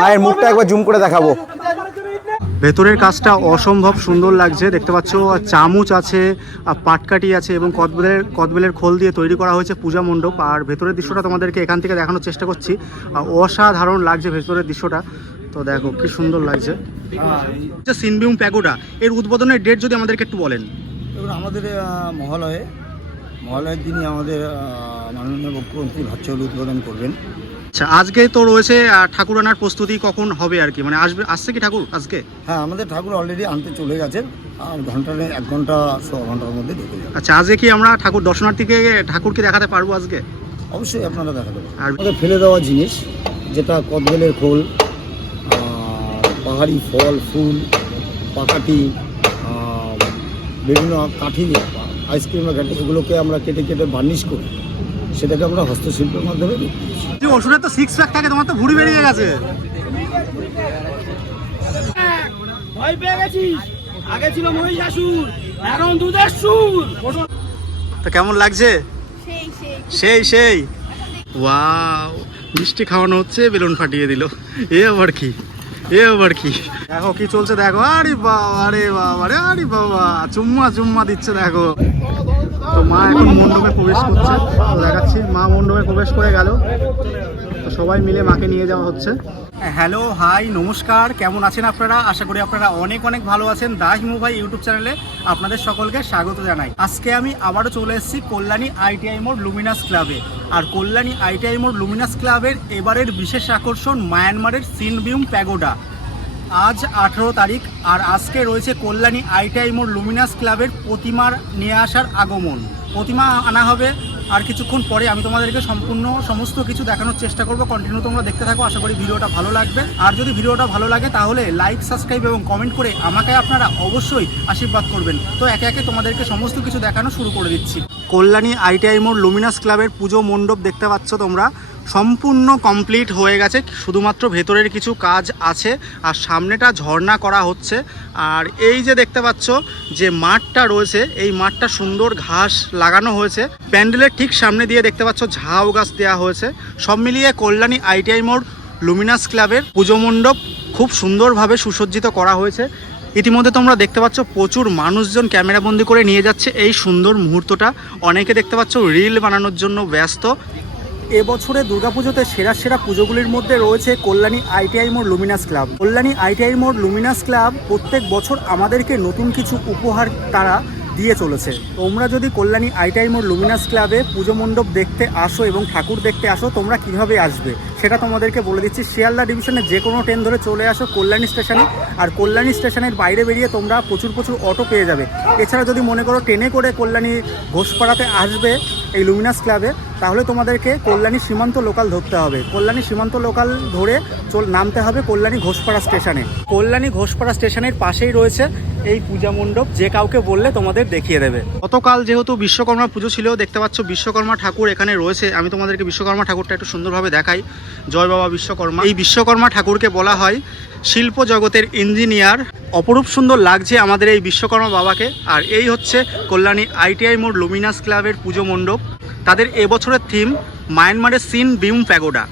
মায়ের মুখটা একবার জুম করে দেখাবো। ভেতরের কাজটা অসম্ভব সুন্দর লাগছে, দেখতে পাচ্ছ চামচ আছে, পাটকাঠি আছে এবং কদবেলের খোল দিয়ে তৈরি করা হয়েছে পূজা মণ্ডপ। আর ভেতরের দৃশ্যটা তোমাদেরকে এখান থেকে দেখানোর চেষ্টা করছি। অসাধারণ লাগছে ভেতরের দৃশ্যটা, তো দেখো কি সুন্দর লাগছে। সিনবিউম প্যাগোডা এর উদ্বোধনের ডেট যদি আমাদেরকে একটু বলেন। আমাদের মহালয়ের দিনই আমাদের মাননীয় মুখ্যমন্ত্রী ভার্চুয়াল উদ্বোধন করবেন। আচ্ছা, আজকে তো রয়েছে ঠাকুর আনার প্রস্তুতি কখন হবে আর কি, মানে আসছে কি ঠাকুর আজকে? হ্যাঁ, আমাদের ঠাকুর অলরেডি আনতে চলে গেছেন, আর ঘন্টায় 1 ঘন্টা 1.5 ঘন্টার মধ্যে ঢুকে যাবে। আচ্ছা, আজকে কি আমরা ঠাকুর দর্শনার্থীকে ঠাকুরকে দেখাতে পারবো আজকে? অবশ্যই আপনারা দেখাতে পারবেন। আর আমাদের ফেলে দেওয়া জিনিস, যেটা কদবেলের খোল, পাহাড়ি ফল ফুল, পাকাটি, বিভিন্ন কাঠি, আইসক্রিমের কাঠি, এগুলোকে আমরা কেটে কেটে বার্নিশ করি, সেটাকে আমরা হস্তশিল্পের মাধ্যমে বিক্রি করছি। ওষুধের তো 6 প্যাক থাকে, তোমার তো ভুঁড়ি বেরিয়ে গেছে। ভয় পেয়ে গেছিস? আগে ছিল মহিষাসুর, এখন দুধের সুর। তো কেমন লাগছে? সেই সেই ওয়াও, মিষ্টি খাওয়ানো হচ্ছে, বেলুন ফাটিয়ে দিল। এ আবার কি, দেখো কি চলছে দেখো। আরে বাবা রে বাবা রে, আরে বাবা, চুম্মা দিচ্ছে দেখো। তো মা এখন মণ্ডপে প্রবেশ করছে, তো দেখাচ্ছি মা মণ্ডপে প্রবেশ করে গেল। তো সবাই মিলে মাকে নিয়ে যাওয়া হচ্ছে। হ্যালো, হাই, নমস্কার, কেমন আছেন আপনারা? আশা করি আপনারা অনেক ভালো আছেন। দা হিমু ভাই ইউটিউব চ্যানেলে আপনাদের সকলকে স্বাগত জানাই। আজকে আমি আবারও চলে এসেছি কল্যাণী আইটিআই মোড় লুমিনাস ক্লাবে। আর কল্যাণী আইটিআই মোড় লুমিনাস ক্লাবের এবারের বিশেষ আকর্ষণ মায়ানমারের সিনবিউম প্যাগোডা। আজ 18 তারিখ, আর আজকে রয়েছে কল্যাণী আইটিআই মোড় লুমিনাস ক্লাবের প্রতিমার নিয়ে আসার আগমন। প্রতিমা আনা হবে আর কিছুক্ষণ পরে। আমি তোমাদেরকে সমস্ত কিছু দেখানোর চেষ্টা করব। কন্টিনিউ তোমরা দেখতে থাকো, আশা করি ভিডিওটা ভালো লাগবে। আর যদি ভিডিওটা ভালো লাগে তাহলে লাইক, সাবস্ক্রাইব এবং কমেন্ট করে আমাকে আপনারা অবশ্যই আশীর্বাদ করবেন। তো একে একে তোমাদেরকে সমস্ত কিছু দেখানো শুরু করে দিচ্ছি। কল্যাণী আইটিআই মোড় লুমিনাস ক্লাবের পুজো মণ্ডপ দেখতে পাচ্ছ তোমরা, সম্পূর্ণ কমপ্লিট হয়ে গেছে, শুধুমাত্র ভেতরের কিছু কাজ আছে আর সামনেটা ঝর্ণা করা হচ্ছে। আর এই যে দেখতে পাচ্ছ যে মাঠটা রয়েছে, এই মাঠটা সুন্দর ঘাস লাগানো হয়েছে। প্যান্ডেলের ঠিক সামনে দিয়ে দেখতে পাচ্ছ ঝাউ গাছ দেওয়া হয়েছে। সব মিলিয়ে কল্যাণী আইটিআই মোড় লুমিনাস ক্লাবের পুজো মণ্ডপ খুব সুন্দরভাবে সুসজ্জিত করা হয়েছে। ইতিমধ্যে তোমরা দেখতে পাচ্ছ প্রচুর মানুষজন ক্যামেরাবন্দি করে নিয়ে যাচ্ছে এই সুন্দর মুহূর্তটা। অনেকে দেখতে পাচ্ছ রিল বানানোর জন্য ব্যস্ত। এবছরে দুর্গাপুজোতে সেরা পুজোগুলির মধ্যে রয়েছে কল্যাণী আইটিআই মোড় লুমিনাস ক্লাব। কল্যাণী আইটিআই মোড় লুমিনাস ক্লাব প্রত্যেক বছর আমাদেরকে নতুন কিছু উপহার তারা দিয়ে চলেছে। তোমরা যদি কল্যাণী আইটিআই মোড় লুমিনাস ক্লাবে পুজো মণ্ডপ দেখতে আসো এবং ঠাকুর দেখতে আসো, তোমরা কিভাবে আসবে সেটা তোমাদেরকে বলে দিচ্ছি। শিয়ালদা ডিভিশনে যে কোনো ট্রেন ধরে চলে আসো কল্যাণী স্টেশনে, আর কল্যাণী স্টেশনের বাইরে বেরিয়ে তোমরা প্রচুর অটো পেয়ে যাবে। এছাড়া যদি মনে করো ট্রেনে করে কল্যাণী ঘোষপাড়াতে আসবে এই লুমিনাস ক্লাবে, তাহলে তোমাদেরকে কল্যাণী সীমান্ত লোকাল ধরতে হবে। কল্যাণী সীমান্ত লোকাল ধরে নামতে হবে কল্যাণী ঘোষপাড়া স্টেশনে। কল্যাণী ঘোষপাড়া স্টেশনের পাশেই রয়েছে এই পূজা মণ্ডপ, যে কাউকে বললে তোমাদের দেখিয়ে দেবে। গতকাল যেহেতু বিশ্বকর্মা পুজো ছিল, দেখতে পাচ্ছ বিশ্বকর্মা ঠাকুর এখানে রয়েছে। আমি তোমাদেরকে বিশ্বকর্মা ঠাকুরটা একটু সুন্দরভাবে দেখাই। জয় বাবা বিশ্বকর্মা। এই বিশ্বকর্মা ঠাকুরকে বলা হয় শিল্প জগতের ইঞ্জিনিয়ার। অপরূপ সুন্দর লাগছে আমাদের এই বিশ্বকর্মা বাবাকে। আর এই হচ্ছে কল্যাণী আইটিআই মোড় লুমিনাস ক্লাবের পুজো মণ্ডপ। তাদের এবছরের থিম মায়ানমারের সিনবিউম প্যাগোডা।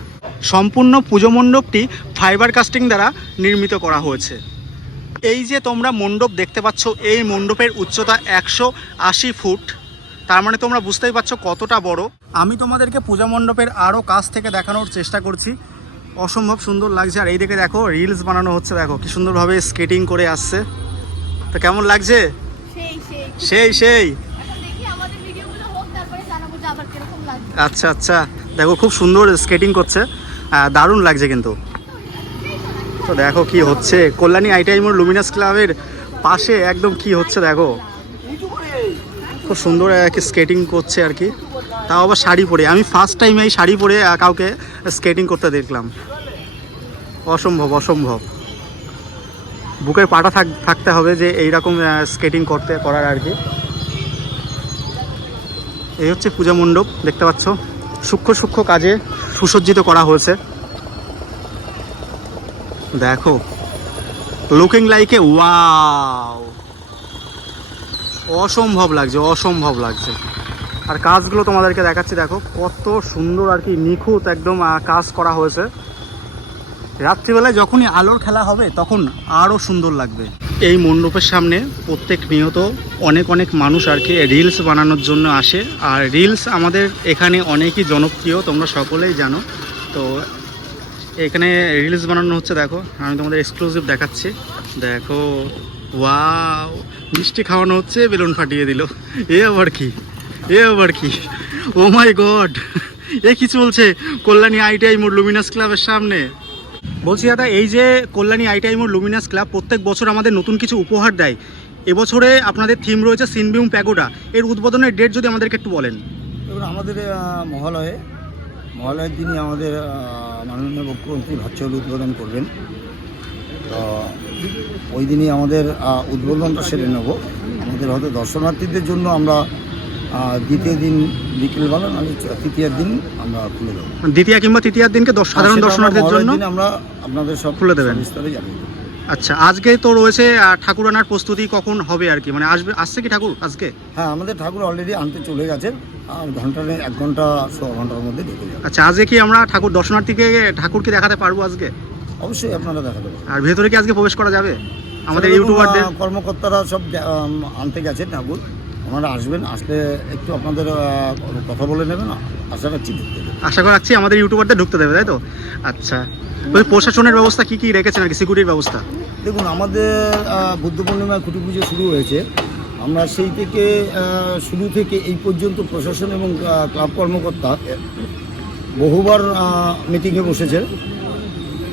সম্পূর্ণ পুজো মণ্ডপটি ফাইবার কাস্টিং দ্বারা নির্মিত করা হয়েছে। এই যে তোমরা মণ্ডপ দেখতে পাচ্ছ, এই মণ্ডপের উচ্চতা 180 ফুট। তার মানে তোমরা বুঝতেই পারছো কতটা বড়। আমি তোমাদেরকে পূজা মণ্ডপের আরও কাছ থেকে দেখানোর চেষ্টা করছি। অসম্ভব সুন্দর লাগছে। আর এই দিকে দেখো রিলস বানানো হচ্ছে, দেখো কি সুন্দরভাবে স্কেটিং করে আসছে। তো কেমন লাগছে? সেই আচ্ছা, দেখো খুব সুন্দর স্কেটিং করছে, দারুণ লাগছে কিন্তু। তো দেখো কি হচ্ছে কল্যাণী আইটিআই মোড় লুমিনাস ক্লাবের পাশে একদম কি হচ্ছে দেখো। খুব সুন্দর স্কেটিং করছে আর কি, তাও আবার শাড়ি পরে। আমি ফার্স্ট টাইম এই শাড়ি পরে কাউকে স্কেটিং করতে দেখলাম। অসম্ভব। বুকের পাটা থাকতে হবে যে এইরকম স্কেটিং করার আর কি। এই হচ্ছে পূজা মণ্ডপ, দেখতে পাচ্ছ সূক্ষ্ম কাজে সুসজ্জিত করা হয়েছে। দেখো লুকিং লাইক এ ওয়াও, অসম্ভব লাগছে। আর কাজগুলো তোমাদেরকে দেখাচ্ছি, দেখো কত সুন্দর আর কি, নিখুঁত একদম কাজ করা হয়েছে। রাত্রিবেলায় যখনই আলোর খেলা হবে তখন আরও সুন্দর লাগবে। এই মণ্ডপের সামনে প্রত্যেক নিয়ত অনেক অনেক মানুষ আর কি রিলস বানানোর জন্য আসে, আর রিলস আমাদের এখানে অনেকই জনপ্রিয়, তোমরা সকলেই জানো। তো এখানে রিলস বানানো হচ্ছে, দেখো আমি তোমাদের এক্সক্লুসিভ দেখাচ্ছি। দেখো ওয়াও, মিষ্টি খাওয়ানো হচ্ছে, বেলুন ফাটিয়ে দিল। এ আবার কি, এ আবার কি, ও মাই গড, এ কি চলছে কল্যাণী আইটিআই মোড় লুমিনাস ক্লাবের সামনে? বলছি দাদা, এই যে কল্যাণী আইটিআই মোড় লুমিনাস ক্লাব প্রত্যেক বছর আমাদের নতুন কিছু উপহার দেয়, এবছরে আপনাদের থিম রয়েছে সিনবিউম প্যাগোডা, এর উদ্বোধনের ডেট যদি আমাদেরকে একটু বলেন। এবং আমাদের মহালয়ের দিনই আমাদের মাননীয় মুখ্যমন্ত্রী ভার্চুয়াল উদ্বোধন করবেন। তো ওই দিনই আমাদের উদ্বোধনটা সেরে নেব। আমাদের হয়তো দর্শনার্থীদের জন্য আমরা দ্বিতীয় দিন বিকেলবেলা, নাহলে তৃতীয় দিন আমরা খুলে দেবো। দ্বিতীয় কিংবা তৃতীয়ার দিনকে সাধারণ দর্শনার্থীদের জন্য আমরা আপনাদের সব খুলে দেবেন। বিস্তারে জানিয়ে দেবো। আচ্ছা, আজকে তো রয়েছে ঠাকুর আনার প্রস্তুতি, কখন হবে আর কি, মানে আসছে কি ঠাকুর আজকে? হ্যাঁ, আমাদের ঠাকুর অলরেডি আনতে চলে গেছেন, আর এক ঘন্টা 1.5 ঘন্টার মধ্যে ঢুকে যাবে। আচ্ছা, আজকে কি আমরা ঠাকুর দর্শনার্থীকে ঠাকুরকে দেখাতে পারবো আজকে? অবশ্যই আপনারা দেখা দেবেন। আর ভেতরে কি আজকে প্রবেশ করা যাবে? আমাদের ইউটিউবারদের কর্মকর্তারা সব আনতে গেছেন ঠাকুর, ওনারা আসবেন, আসলে একটু আপনাদের কথা বলে নেবেন, আশা রাখছি ঢুকতে দেবে। আশা করা রাখছি আমাদের ইউটিউবারদের ঢুকতে দেবে, তাই তো? আচ্ছা, ওই প্রশাসনের ব্যবস্থা কি কি রেখেছেন আর কি, সিকিউরিটির ব্যবস্থা? দেখুন, আমাদের বুদ্ধ পূর্ণিমায় খুঁটি পুজো শুরু হয়েছে, আমরা সেই থেকে শুরু থেকে এই পর্যন্ত প্রশাসন এবং ক্লাব কর্মকর্তা বহুবার মিটিংয়ে বসেছে।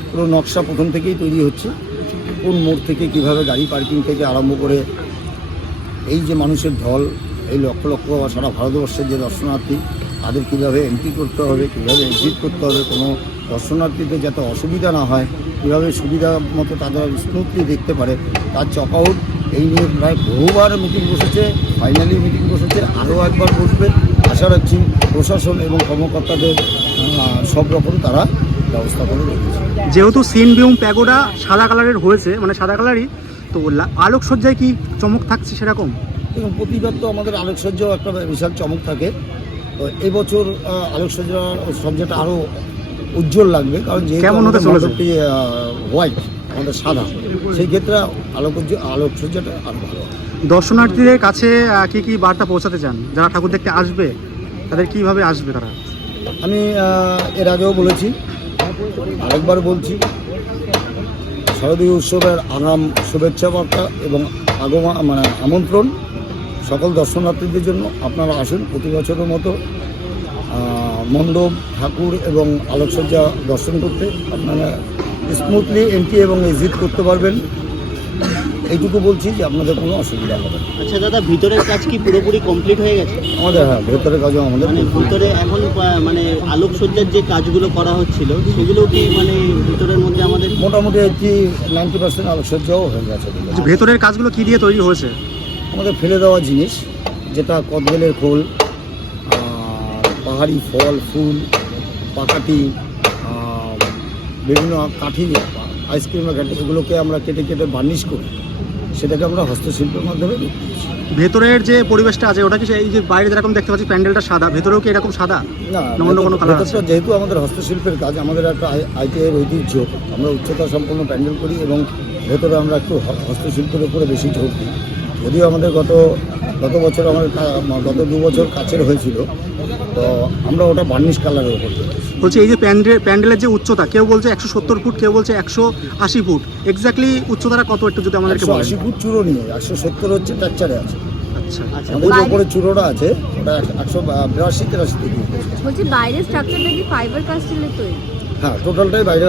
পুরো নকশা প্রথম থেকেই তৈরি হচ্ছে, কোন মোড় থেকে কিভাবে গাড়ি পার্কিং থেকে আরম্ভ করে এই যে মানুষের ঢল, এই লক্ষ লক্ষ সারা ভারতবর্ষের যে দর্শনার্থী, তাদের কীভাবে এন্ট্রি করতে হবে, কীভাবে এক্সিট করতে হবে, কোনো দর্শনার্থীদের যাতে অসুবিধা না হয়, কীভাবে সুবিধা মতো তাদের স্মুথলি দেখতে পারে, তার চক আউট, এই নিয়ে প্রায় বহুবার মিটিং বসেছে, ফাইনালি মিটিং বসেছে, আরও একবার বসবে। আশা রাখছি প্রশাসন এবং কর্মকর্তাদের সব রকম তারা ব্যবস্থা করে রেখেছে। যেহেতু সিনবিউম প্যাগোডা সাদা কালারের হয়েছে, মানে সাদা কালারই, তো আলোকসজ্জায় কি চমক থাকছে সেরকম? এবং প্রতিবার তো আমাদের আলোকসজ্জাও একটা বিশাল চমক থাকে। তো এবছর আলোকসজ্জাটা আরও উজ্জ্বল লাগবে, কারণ কেমন হতে চলেছে? হোয়াইট, আমাদের সাদা, সেই ক্ষেত্রে আলোকসজ্জাটা আরও ভালো। দর্শনার্থীদের কাছে কি কি বার্তা পৌঁছাতে চান, যারা ঠাকুর দেখতে আসবে তাদের কিভাবে আসবে তারা? আমি এর আগেও বলেছি, আরেকবার বলছি, শারদীয় উৎসবের আগাম শুভেচ্ছা বার্তা এবং আমন্ত্রণ সকল দর্শনার্থীদের জন্য। আপনারা আসুন প্রতি বছরের মতো মণ্ডপ, ঠাকুর এবং আলোকসজ্জা দর্শন করতে। আপনারা স্মুথলি এন্ট্রি এবং এক্সিট করতে পারবেন, এইটুকু বলছি যে আপনাদের কোনো অসুবিধা হবে না। আচ্ছা দাদা, ভিতরের কাজ কি পুরোপুরি কমপ্লিট হয়ে গেছে? আমাদের হ্যাঁ, ভেতরের কাজও আমাদের মানে ভিতরে এখন মানে আলোকসজ্জার যে কাজগুলো করা হচ্ছিল সেগুলো কি মানে ভিতরের মধ্যে আমাদের মোটামুটি 90% আলোকসজ্জাও হয়ে গেছে। ভেতরের কাজগুলো কি দিয়ে তৈরি হয়েছে? আমাদের ফেলে দেওয়া জিনিস, যেটা কদবেলের খোল, পাহাড়ি ফল ফুল, পাকাটি, বিভিন্ন কাঠি, আইসক্রিমের কাঠি, এগুলোকে আমরা কেটে কেটে বার্নিশ করি, সেটাকে আমরা হস্তশিল্পের মাধ্যমে বিক্রি করছি। ভেতরের যে পরিবেশটা আছে ওটা কি এই যে বাইরে যেরকম দেখতে পাচ্ছি প্যান্ডেলটা সাদা, ভেতরেও কি এরকম সাদা? না, অন্য কোনো কালার আছে? ভেতরটা যেহেতু আমাদের হস্তশিল্পের কাজ, আমাদের একটা আইটিআইয়ের ঐতিহ্য, আমরা উচ্চতা সম্পন্ন প্যান্ডেল করি এবং ভেতরে আমরা একটু হস্তশিল্পের উপরে বেশি ঝোঁক দিই। যদিও আমাদের গত বছর গত 2 বছর কাছের হয়েছিল, তো আমরা ওটা বার্নিশ কালারের উপর করেছি। বলছি এই যে প্যান্ডেলের যে উচ্চতা, কেউ বলছে 170 ফুট, কেউ বলছে 180 ফুট, এক্স্যাক্টলি উচ্চতাটা কত একটু যদি আমাদেরকে বলেন? 180 ফুট চূড়ো নিয়ে, 170 হচ্ছে ট্যাকচারে আছে। আচ্ছা আচ্ছা, আমাদের যে উপরে চূড়োটা আছে ওটা 182-83 থেকে। বলছি বাইরের স্ট্রাকচারটা কি ফাইবার কাস্টিংয়ের তৈরি? হ্যাঁ, টোটালটাই বাইরে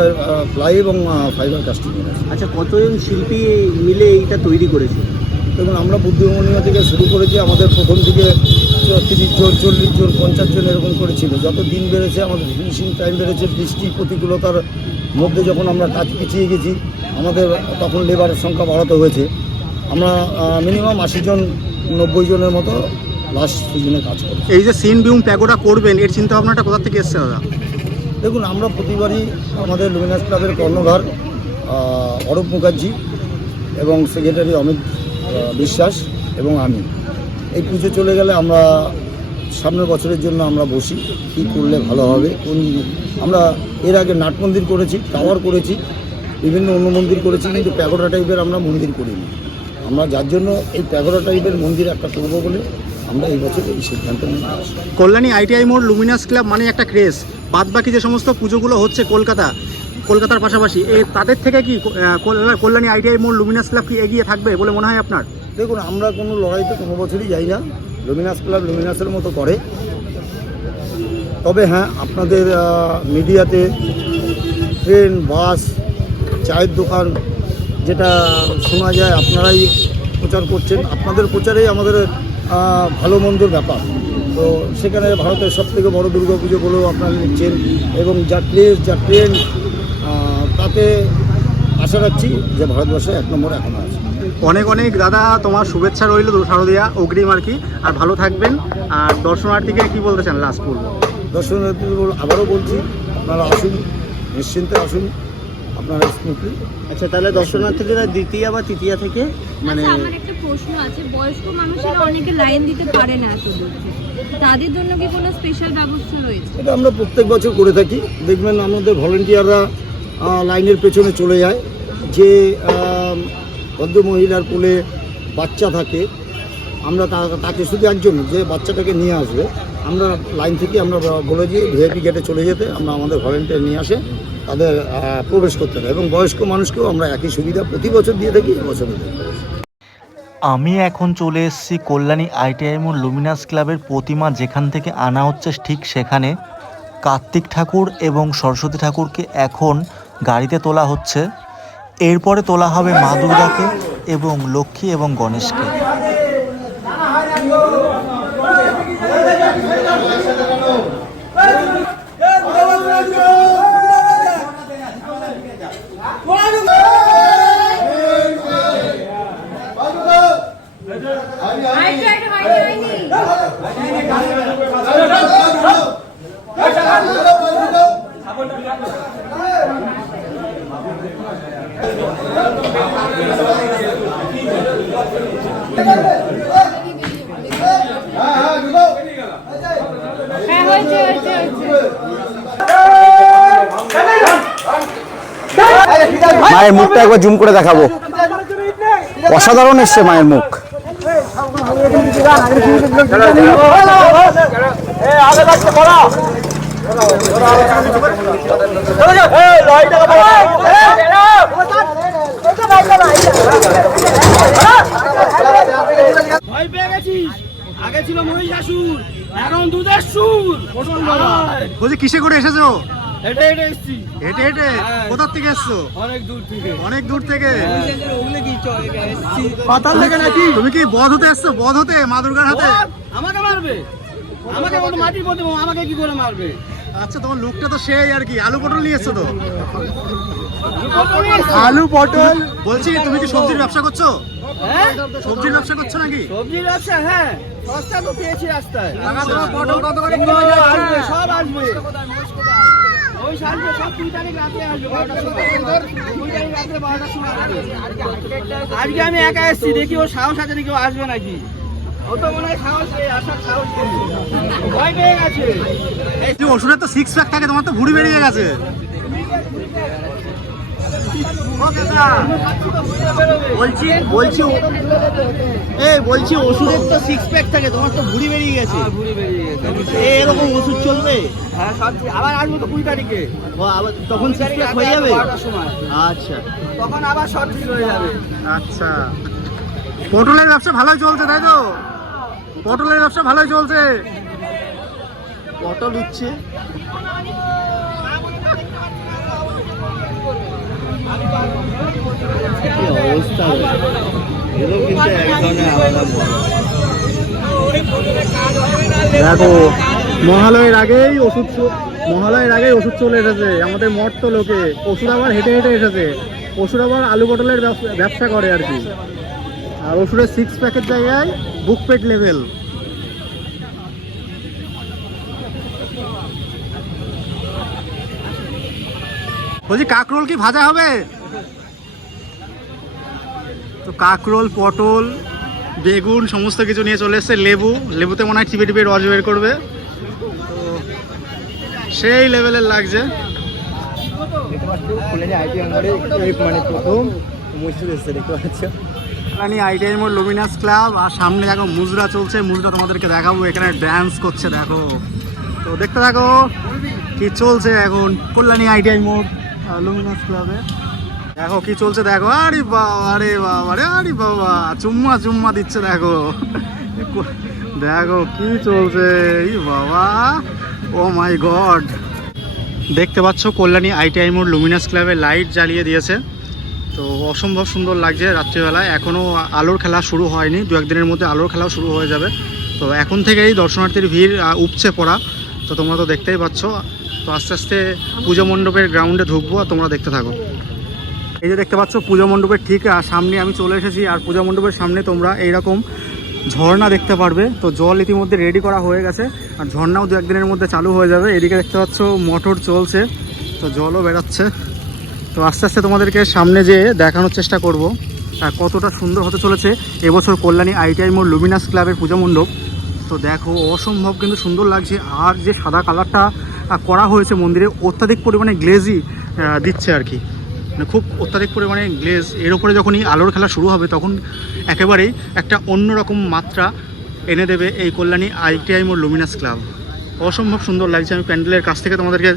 প্লাই এবং ফাইবার কাস্টিংয়ের আছে। আচ্ছা, কতজন শিল্পী মিলে এইটা তৈরি করেছে? দেখুন, আমরা বুদ্ধিমনিয়া থেকে শুরু করেছি, আমাদের প্রথম থেকে 30 জন 40 জন 50 জন এরকম করেছিল। যত দিন বেড়েছে আমাদের ফিনিশিং টাইম বেড়েছে, বৃষ্টি প্রতিকূলতার মধ্যে যখন আমরা কাজ পিছিয়ে গেছি, আমাদের তখন লেবারের সংখ্যা বাড়াতে হয়েছে। আমরা মিনিমাম 80 জন 90 জনের মতো লাস্ট সিজনে কাজ করি। এই যে সিনবিউম প্যাগোডা করবেন, এর চিন্তা ভাবনাটা কোথা থেকে এসছে দাদা? দেখুন, আমরা প্রতিবারই আমাদের লুমিনাস ক্লাবের কর্ণধার অরূপ মুখার্জি এবং সেক্রেটারি অমিত বিশ্বাস এবং আমি, এই পুজো চলে গেলে আমরা সামনের বছরের জন্য আমরা বসি কী করলে ভালো হবে। আমরা এর আগে নাট মন্দির করেছি, টাওয়ার করেছি, বিভিন্ন অন্য মন্দির করেছি, কিন্তু প্যাগোডা টাইপের আমরা মন্দির করিনি। আমরা যার জন্য এই প্যাগোডা টাইপের মন্দির একটা করবো বলে আমরা এই বছর এই সিদ্ধান্ত নিয়ে আসি। কল্যাণী আইটিআই মোড় লুমিনাস ক্লাব মানে একটা ক্রেজ, বাদ বাকি যে সমস্ত পুজোগুলো হচ্ছে কলকাতার পাশাপাশি তাদের থেকে কি কল্যাণী আইটিআই মোড় লুমিনাস ক্লাব কি এগিয়ে থাকবে বলে মনে হয় আপনার? দেখুন, আমরা কোনো লড়াইতে কোনো বছরই যাই না, লুমিনাস ক্লাব লুমিনাসের মতো করে। তবে হ্যাঁ, আপনাদের মিডিয়াতে ট্রেন, বাস, চায়ের দোকান যেটা শোনা যায় আপনারাই প্রচার করছেন, আপনাদের প্রচারেই আমাদের ভালো মন্দর ব্যাপার। তো সেখানে ভারতের সবথেকে বড় দুর্গাপুজো বলেও আপনারা নিচ্ছেন, এবং যা ক্রেজ, যা ট্রেন্ড, তাতে আশা রাখছি যে ভারতবর্ষ 1 নম্বরে এখনো আছে। অনেক অনেক দাদা, তোমার শুভেচ্ছা রইল শারদিয়া অগ্রিম আর কি, আর ভালো থাকবেন। আর দর্শনার্থীকে কি বলতে চান লাস্ট পূর্ব? দর্শনার্থী আবারও বলছি, আপনারা আসুন, নিশ্চিন্তে আসুন, আপনারা স্মুথলি। আচ্ছা, তাহলে দর্শনার্থীরা দ্বিতীয়া বা তৃতীয়া থেকে মানে আচ্ছা, আমার একটা প্রশ্ন আছে, বয়স্ক মানুষেরা অনেকে লাইন দিতে পারে না এত দূর থেকে, তাদের জন্য কি কোনো স্পেশাল ব্যবস্থা রয়েছে? এটা আমরা প্রত্যেক বছর করে থাকি। দেখবেন আমাদের ভলেন্টিয়াররা লাইনের পেছনে চলে যায়। যে ভদ্র মহিলার কোলে বাচ্চা থাকে, আমরা তাকে শুধু একজন যে বাচ্চাটাকে নিয়ে আসবে, আমরা লাইন থেকে আমরা বলে দিই ভিআইপি গেটে চলে যেতে, আমরা আমাদের ভলেন্টিয়ার নিয়ে আসে তাদের প্রবেশ করতে হবে। এবং বয়স্ক মানুষকেও আমরা একই সুবিধা প্রতি বছর দিয়ে থাকি, এবছরও দিই। আমি এখন চলে এসেছি কল্যাণী আইটিআই মোড় লুমিনাস ক্লাবের প্রতিমা যেখান থেকে আনা হচ্ছে ঠিক সেখানে। কার্তিক ঠাকুর এবং সরস্বতী ঠাকুরকে এখন গাড়িতে তোলা হচ্ছে, এরপরে তোলা হবে মা দুর্গাকে এবং লক্ষ্মী এবং গণেশকে। মায়ের মুখটা একবার জুম করে দেখাবো, অসাধারণ এসছে মায়ের মুখ। ভয় পেয়ে গেছিস? আগে ছিল মহিষাসুর, এখন দুধের সুর। বলছি কিসে করে এসেছো? হেঁটে হেঁটে এসছি। হেঁটে হেঁটে? কোথা থেকে এসছো? অনেক দূর থেকে। অনেক দূর থেকে? পাতাল থেকে নাকি? তুমি কি বধ হতে এসছো? বধ হতে মা দুর্গার হাতে? আমাকে মারবে? আমাকে কত মাটি পড়তে, আমাকে কি করে মারবে? আচ্ছা, তোমার লুকটা তো সেই আর কি। আলু পটল নিয়ে এসছো তো? আলু পটল। বলছি তুমি কি সবজির ব্যবসা করছো? হ্যাঁ, সবজির ব্যবসা করছো নাকি? সবজির ব্যবসা। হ্যাঁ, সস্তা তো পেয়েছি রাস্তায়। পটল কত করে আসবে, সব আসবে। ওই আসবে, সব 2 তারিখ রাতে আসবে, 12টার সময়। 2 তারিখ রাতে 12টার সময় আসবে। আজকে আমি একা এসেছি, দেখি ওর সাহস আছে নাকি, ও আসবে নাকি। ও তো মনে হয় সাহস নেই, আসার সাহস নেই, ভয় পেয়ে গেছে। এই ওষুধের তো 6 প্যাক থাকে, তোমার তো ভুঁড়ি বেরিয়ে গেছে। বলছি ওষুধের তো 6 প্যাক থাকে, তোমার তো ভুঁড়ি বেরিয়ে গেছে। এরকম ওষুধ চলবে? হ্যাঁ, সব আবার আসবো তো 2 তারিখে। ও আবার তখন 6 প্যাক হয়ে যাবে? 12টার সময়। আচ্ছা, তখন আবার শর্ট ফিল হয়ে যাবে। আচ্ছা, পটলের ব্যবসা ভালোই চলছে তাই তো? পটলের ব্যবসা ভালোই চলছে। পটল উঠছে। অবস্থা এরকম কিন্তু এক ধরনের আলাদা। দেখো, মহালয়ের আগেই ওষুধ চলে এসেছে আমাদের মর্ত লোকে। ওষুধ আবার হেঁটে হেঁটে এসেছে। ওষুধ আবার আলু পটলের ব্যবসা করে আর কি। আর ওষুধের 6 প্যাকের জায়গায় বুক পেট লেভেল। বলছি কাকরোল কি ভাজা হবে? তো কাকরোল, পটল, বেগুন সমস্ত কিছু নিয়ে চলে এসছে, লেবুতে মনে হয় টিপে টিপে রস বের করবে। তো সেই লেভেলের লাগছে। আইটিআই মোড় লুমিনাস ক্লাব, আর সামনে দেখো মুজরা চলছে, মুজরা তোমাদেরকে দেখাবো, এখানে ড্যান্স করছে দেখো। তো দেখতে থাকো কি চলছে এখন কল্যাণী আইটিআই মোড় লুমিনাস ক্লাবে। দেখো কি চলছে দেখো, আরে বাবা রে বাবা রে, আরে বাবা চুম্মা চুম্মা দিচ্ছে দেখো। দেখো কি চলছে, এই বাবা, ও মাই গড। দেখতে পাচ্ছ কল্যাণী আইটিআই মোড় লুমিনাস ক্লাবে লাইট জ্বালিয়ে দিয়েছে। তো অসম্ভব সুন্দর লাগছে রাত্রিবেলায়। এখনও আলোর খেলা শুরু হয়নি, দু একদিনের মধ্যে আলোর খেলাও শুরু হয়ে যাবে। তো এখন থেকেই দর্শনার্থীর ভিড় উপচে পড়া, তো তোমরা তো দেখতেই পাচ্ছ। তো আস্তে আস্তে পুজো মণ্ডপের গ্রাউন্ডে ঢুকবো, আর তোমরা দেখতে থাকো। এই যে দেখতে পাচ্ছ পুজো মণ্ডপের ঠিক সামনে আমি চলে এসেছি, আর পুজো মণ্ডপের সামনে তোমরা এইরকম ঝর্ণা দেখতে পারবে। তো জল ইতিমধ্যে রেডি করা হয়ে গেছে, আর ঝর্ণাও দু একদিনের মধ্যে চালু হয়ে যাবে। এদিকে দেখতে পাচ্ছ মোটর চলছে, তো জলও বেরোচ্ছে। তো আস্তে আস্তে তোমাদেরকে সামনে যেয়ে দেখানোর চেষ্টা করব আর কতটা সুন্দর হতে চলেছে এবছর কল্যাণী আইটিআই মোড় লুমিনাস ক্লাবের পূজা মণ্ডপ। তো দেখো অসম্ভব কিন্তু সুন্দর লাগছে, আর যে সাদা কালারটা করা হয়েছে মন্দিরে, অত্যাধিক পরিমাণে গ্লেজই দিচ্ছে আর কি, মানে খুব অত্যাধিক পরিমাণে গ্লেজ। এর উপরে যখনই আলোর খেলা শুরু হবে তখন একেবারেই একটা অন্যরকম মাত্রা এনে দেবে এই কল্যাণী আইটিআই মোড় লুমিনাস ক্লাব। অসম্ভব সুন্দর লাগছে। আমি প্যান্ডেলের কাছ থেকে তোমাদেরকে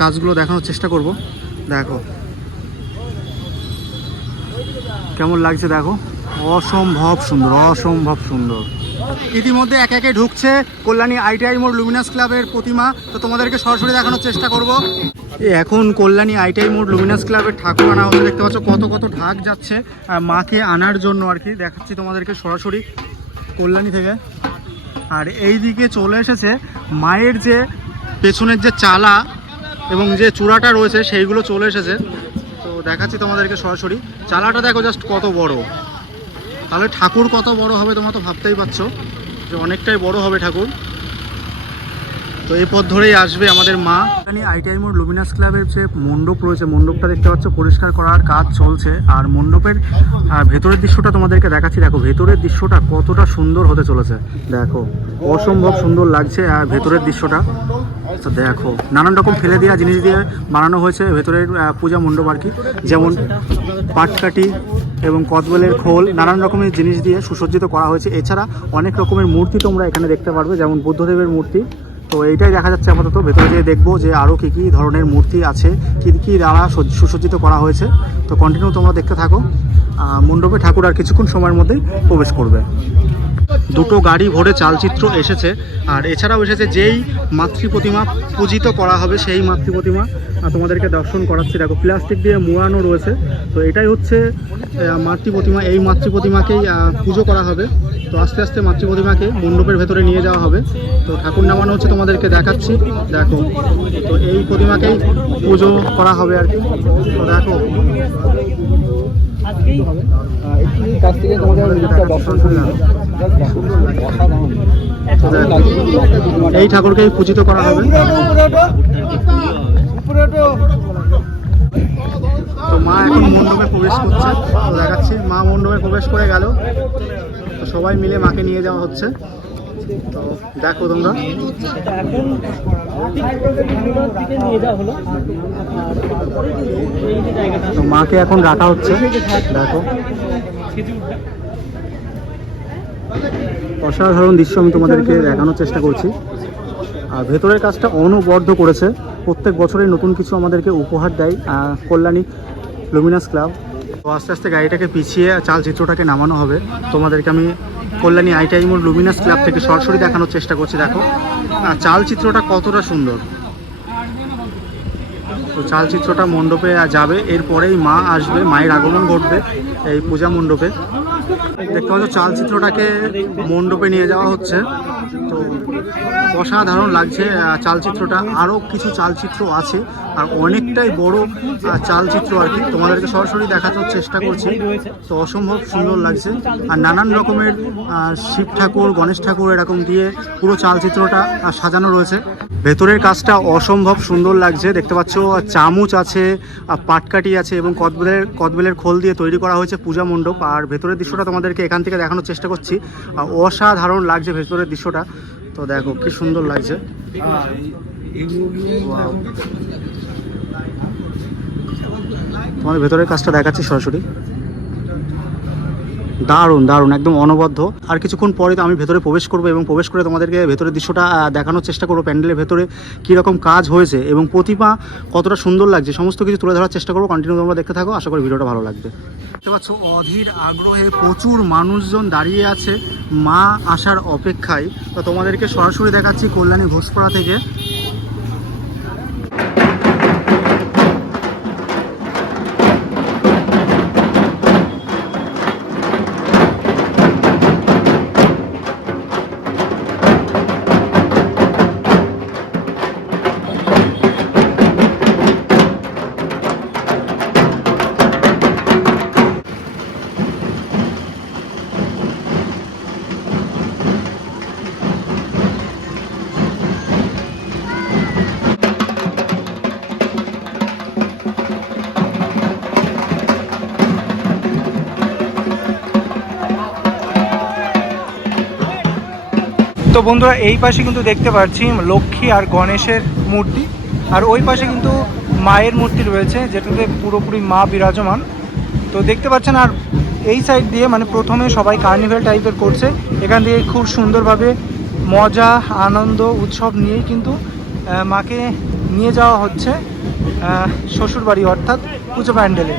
কাজগুলো দেখানোর চেষ্টা করব। দেখো কেমন লাগছে, দেখো অসম্ভব সুন্দর, অসম্ভব সুন্দর। ইতিমধ্যে একে একে ঢুকছে কল্যাণী আইটিআই মোড় লুমিনাস ক্লাবের প্রতিমা, তো তোমাদেরকে সরাসরি দেখানোর চেষ্টা করব। এখন কল্যাণী আইটিআই মোড় লুমিনাস ক্লাবের ঠাকুর আনা হচ্ছে, দেখতে পাচ্ছ কত কত ঢাক যাচ্ছে মাকে আনার জন্য আর কি। দেখাচ্ছি তোমাদেরকে সরাসরি কল্যাণী থেকে। আর এই দিকে চলে এসেছে মায়ের যে পেছনের যে চালা এবং যে চূড়াটা রয়েছে সেইগুলো চলে এসেছে। তো দেখাচ্ছি তোমাদেরকে সরাসরি। চালাটা দেখো জাস্ট কত বড়, তাহলে ঠাকুর কত বড় হবে তোমরা তো ভাবতেই পারছো যে অনেকটাই বড় হবে ঠাকুর। তো এই পথ ধরেই আসবে আমাদের মা। এখানে আইটিআই মোড় লুমিনাস ক্লাবের যে মণ্ডপ রয়েছে, মণ্ডপটা দেখতে পাচ্ছ পরিষ্কার করার কাজ চলছে। আর মণ্ডপের ভেতরের দৃশ্যটা তোমাদেরকে দেখাচ্ছি। দেখো ভেতরের দৃশ্যটা কতটা সুন্দর হতে চলেছে, দেখো অসম্ভব সুন্দর লাগছে ভেতরের দৃশ্যটা। তো দেখো নানান রকম ফেলে দেওয়া জিনিস দিয়ে বানানো হয়েছে ভেতরের পূজা মণ্ডপ আর কি, যেমন পাটকাঠি এবং কদবেলের খোল, নানান রকমের জিনিস দিয়ে সুসজ্জিত করা হয়েছে। এছাড়া অনেক রকমের মূর্তি তোমরা এখানে দেখতে পারবে, যেমন বুদ্ধদেবের মূর্তি। তো এইটাই দেখা যাচ্ছে আপাতত। ভেতরে যেয়ে দেখবো যে আরও কী কী ধরনের মূর্তি আছে, কী কী দ্বারা সুসজ্জিত করা হয়েছে। তো কন্টিনিউ তোমরা দেখতে থাকো। মণ্ডপে ঠাকুর আর কিছুক্ষণ সময়ের মধ্যেই প্রবেশ করবে। দুটো গাড়ি ভরে চালচিত্র এসেছে, আর এছাড়াও এসেছে যেই মাতৃ প্রতিমা পূজিত করা হবে সেই মাতৃ প্রতিমা তোমাদেরকে দর্শন করাচ্ছি। দেখো প্লাস্টিক দিয়ে মোড়ানো রয়েছে। তো এটাই হচ্ছে মাতৃ প্রতিমা, এই মাতৃ প্রতিমাকেই পুজো করা হবে। তো আস্তে আস্তে মাতৃ প্রতিমাকে মণ্ডপের ভেতরে নিয়ে যাওয়া হবে। তো ঠাকুর নামানো হচ্ছে, তোমাদেরকে দেখাচ্ছি দেখো। তো এই প্রতিমাকেই পুজো করা হবে আর কি। তো দেখো এই ঠাকুরকেই পূজিত করা হবে। তো মা এখন মণ্ডপে প্রবেশ করছে, তো দেখাচ্ছি মা মণ্ডপে প্রবেশ করে গেল। তো সবাই মিলে মাকে নিয়ে যাওয়া হচ্ছে। তো দেখো তোমরা তো মাকে এখন রাখা হচ্ছে, দেখো অসাধারণ দৃশ্য আমি তোমাদেরকে দেখানোর চেষ্টা করছি। আর ভেতরের কাজটা অনবদ্য করেছে, প্রত্যেক বছরই নতুন কিছু আমাদেরকে উপহার দেয় কল্যাণী লুমিনাস ক্লাব। তো আস্তে আস্তে গাড়িটাকে পিছিয়ে চালচিত্রটাকে নামানো হবে। তোমাদেরকে আমি কল্যাণী আইটিআই মোড় লুমিনাস ক্লাব থেকে সরাসরি দেখানোর চেষ্টা করছি। দেখো চালচিত্রটা কতটা সুন্দর। তো চালচিত্রটা মণ্ডপে যাবে, এরপরেই মা আসবে, মায়ের আগমন ঘটবে এই পূজা মণ্ডপে। দেখতে পাচ্ছ চালচিত্রটাকে মণ্ডপে নিয়ে যাওয়া হচ্ছে। তো অসাধারণ লাগছে চালচিত্রটা। আরও কিছু চালচিত্র আছে, আর অনেকটাই বড় চালচিত্র আর কি, তোমাদেরকে সরাসরি দেখানোর চেষ্টা করছি। তো অসম্ভব সুন্দর লাগছে। আর নানান রকমের শিব ঠাকুর, গণেশ ঠাকুর এরকম দিয়ে পুরো চালচিত্রটা সাজানো রয়েছে। ভেতরের কাজটা অসম্ভব সুন্দর লাগছে, দেখতে পাচ্ছ চামচ আছে, পাটকাঠি আছে এবং কদবেলের খোল দিয়ে তৈরি করা হয়েছে পূজা মণ্ডপ। আর ভেতরের দৃশ্যটা তোমাদেরকে এখান থেকে দেখানোর চেষ্টা করছি। অসাধারণ লাগছে ভেতরের দৃশ্যটা, তো দেখো কি সুন্দর লাগছে। Wow. তোমাদের ভেতরের কাজটা দেখাচ্ছি সরাসরি, দারুণ দারুণ একদম অনবদ্য। আর কিছুক্ষণ পরে তো আমি ভেতরে প্রবেশ করবো এবং প্রবেশ করে তোমাদেরকে ভেতরের দৃশ্যটা দেখানোর চেষ্টা করবো, প্যান্ডেলের ভেতরে কীরকম কাজ হয়েছে এবং প্রতিমা কতটা সুন্দর লাগছে সমস্ত কিছু তুলে ধরার চেষ্টা করবো। কন্টিনিউ তোমরা দেখতে থাকো, আশা করি ভিডিওটা ভালো লাগবে। দেখতে পাচ্ছ অধীর আগ্রহে প্রচুর মানুষজন দাঁড়িয়ে আছে মা আসার অপেক্ষায়। তো তোমাদেরকে সরাসরি দেখাচ্ছি কল্যাণী ঘোষপাড়া থেকে। তো বন্ধুরা এই পাশে কিন্তু দেখতে পাচ্ছি লক্ষ্মী আর গণেশের মূর্তি, আর ওই পাশে কিন্তু মায়ের মূর্তি রয়েছে যেটাতে পুরোপুরি মা বিরাজমান। তো দেখতে পাচ্ছেন, আর এই সাইড দিয়ে মানে প্রথমে সবাই কার্নিভেল টাইপের করছে, এখান থেকে খুব সুন্দরভাবে মজা আনন্দ উৎসব নিয়েই কিন্তু মাকে নিয়ে যাওয়া হচ্ছে শ্বশুরবাড়ি অর্থাৎ পুজো প্যান্ডেলে।